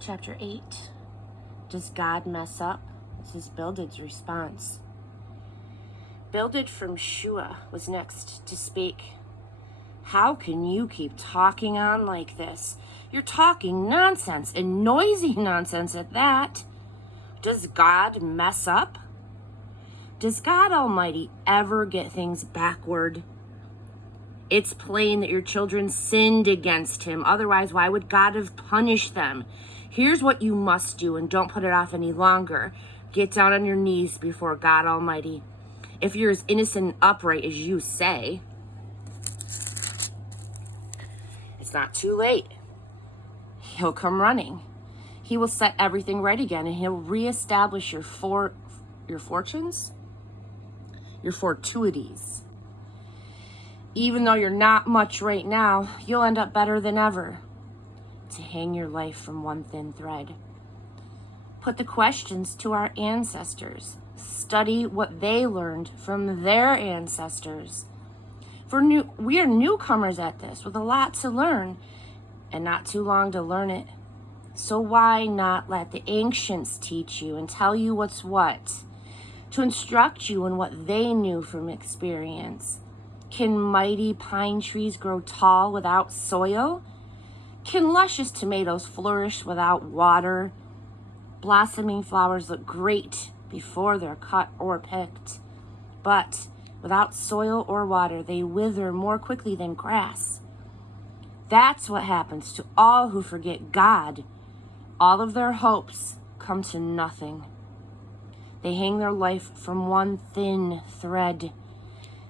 Chapter 8. Does God mess up? This is Bildad's response. Bildad from Shua was next to speak. How can you keep talking on like this? You're talking nonsense, and noisy nonsense at that. Does God mess up? Does God Almighty ever get things backward? It's plain that your children sinned against him. Otherwise, why would God have punished them? Here's what you must do, and don't put it off any longer. Get down on your knees before God Almighty. If you're as innocent and upright as you say, it's not too late. He'll come running. He will set everything right again, and he'll reestablish your fortunes, your fortuities. Even though you're not much right now, you'll end up better than ever. To hang your life from one thin thread. Put the questions to our ancestors. Study what they learned from their ancestors. We are newcomers at this with a lot to learn and not too long to learn it. So why not let the ancients teach you and tell you what's what? To instruct you in what they knew from experience. Can mighty pine trees grow tall without soil? Can luscious tomatoes flourish without water? Blossoming flowers look great before they're cut or picked, but without soil or water, they wither more quickly than grass. That's what happens to all who forget God. All of their hopes come to nothing. They hang their life from one thin thread.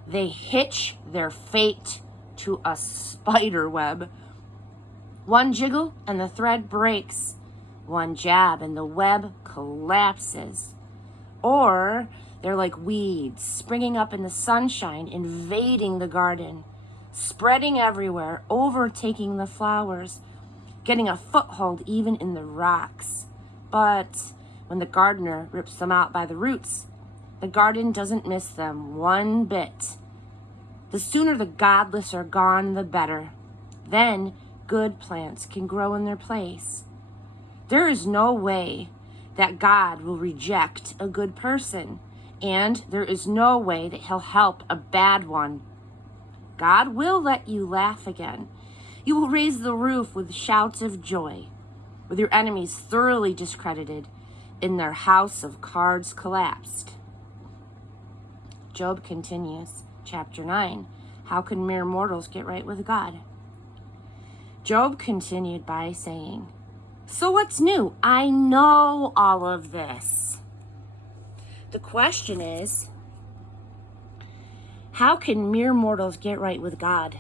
They hitch their fate to a spider web. One jiggle and the thread breaks. One jab and the web collapses. Or they're like weeds springing up in the sunshine, invading the garden, spreading everywhere, overtaking the flowers, getting a foothold even in the rocks. But when the gardener rips them out by the roots, the garden doesn't miss them one bit. The sooner the godless are gone, the better. Then good plants can grow in their place. There is no way that God will reject a good person, and there is no way that he'll help a bad one. God will let you laugh again. You will raise the roof with shouts of joy, with your enemies thoroughly discredited and their house of cards collapsed. Job continues, chapter 9. How can mere mortals get right with God? Job continued by saying, so what's new? I know all of this. The question is, how can mere mortals get right with God?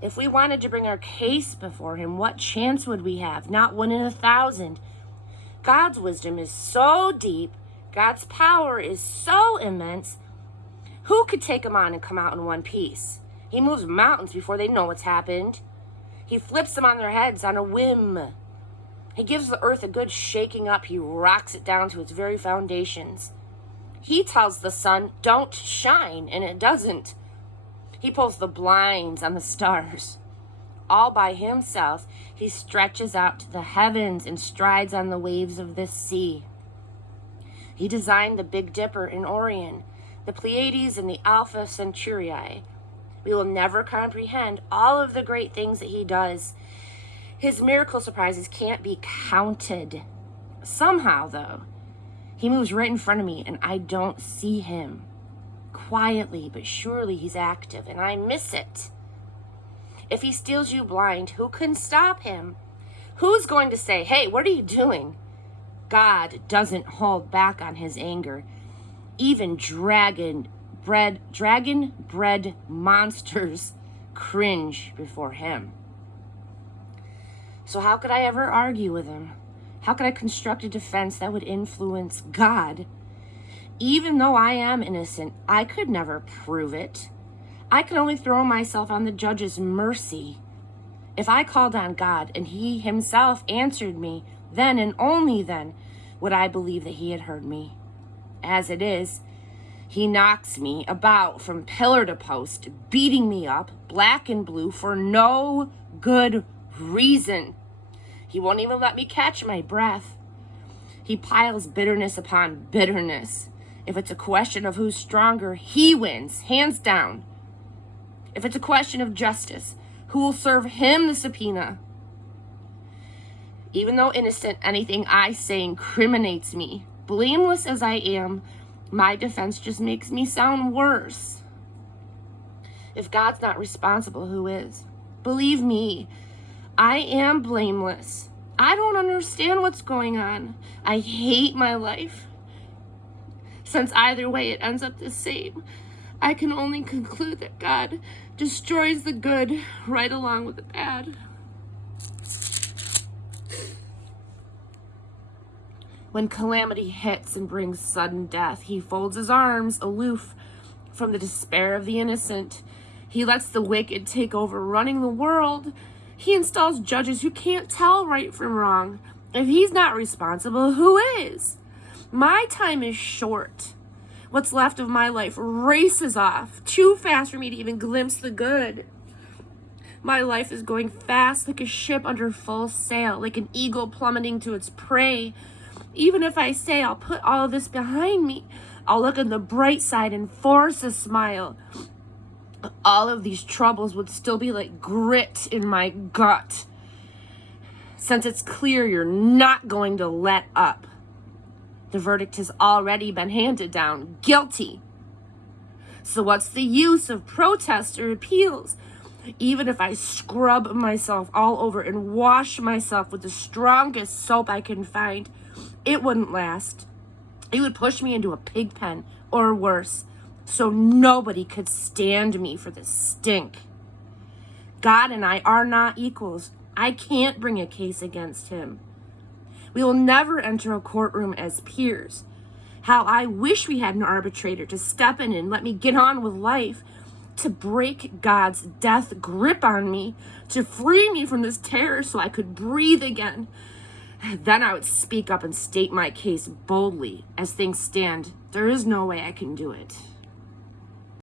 If we wanted to bring our case before him, what chance would we have? Not 1 in 1,000. God's wisdom is so deep. God's power is so immense. Who could take him on and come out in one piece? He moves mountains before they know what's happened. He flips them on their heads on a whim. He gives the earth a good shaking up. He rocks it down to its very foundations. He tells the sun, don't shine, and it doesn't. He pulls the blinds on the stars. All by himself, he stretches out to the heavens and strides on the waves of this sea. He designed the Big Dipper in Orion, the Pleiades and the Alpha Centauri. We will never comprehend all of the great things that he does. His miracle surprises can't be counted. Somehow, though, he moves right in front of me and I don't see him. Quietly but surely he's active and I miss it. If he steals you blind, who can stop him? Who's going to say, hey, what are you doing? God doesn't hold back on his anger. Even dragon-bred monsters cringe before him. So how could I ever argue with him? How could I construct a defense that would influence God? Even though I am innocent, I could never prove it. I could only throw myself on the judge's mercy. If I called on God and he himself answered me, then and only then would I believe that he had heard me. As it is, he knocks me about from pillar to post, beating me up, black and blue, for no good reason. He won't even let me catch my breath. He piles bitterness upon bitterness. If it's a question of who's stronger, he wins, hands down. If it's a question of justice, who will serve him the subpoena? Even though innocent, anything I say incriminates me. Blameless as I am, my defense just makes me sound worse. If God's not responsible, who is? Believe me, I am blameless. I don't understand what's going on. I hate my life. Since either way it ends up the same, I can only conclude that God destroys the good right along with the bad. When calamity hits and brings sudden death, he folds his arms aloof from the despair of the innocent. He lets the wicked take over running the world. He installs judges who can't tell right from wrong. If he's not responsible, who is? My time is short. What's left of my life races off, too fast for me to even glimpse the good. My life is going fast like a ship under full sail, like an eagle plummeting to its prey. Even if I say I'll put all of this behind me, I'll look on the bright side and force a smile. All of these troubles would still be like grit in my gut. Since it's clear you're not going to let up. The verdict has already been handed down. Guilty. So what's the use of protest or appeals? Even if I scrub myself all over and wash myself with the strongest soap I can find, it wouldn't last. It would push me into a pig pen or worse, so nobody could stand me for this stink. God and I are not equals. I can't bring a case against him. We will never enter a courtroom as peers. How I wish we had an arbitrator to step in and let me get on with life, to break God's death grip on me, to free me from this terror so I could breathe again. Then I would speak up and state my case boldly. As things stand, there is no way I can do it.